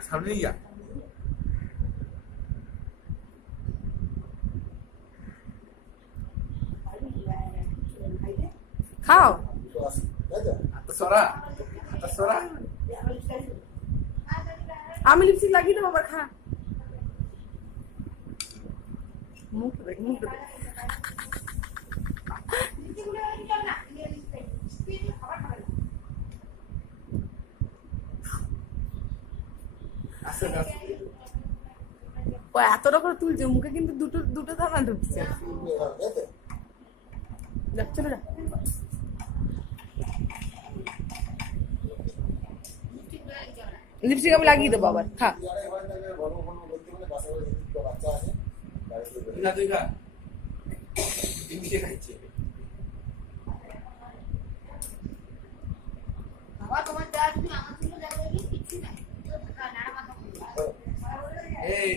আর সামনে নিয়ে যা। খাও সরা সরা। আমি লিপস্টিক লাগিয়ে দেবো আবার খা। মুখ দেখ মুখ দেখ। ও এতটা করে তুলছে মুখে কিন্তু দুটো দুটো দানা ঢুকছে। যা চলে যা। লিপস্টিক আমি লাগিয়ে দেবো আবার খা। খাইছে এই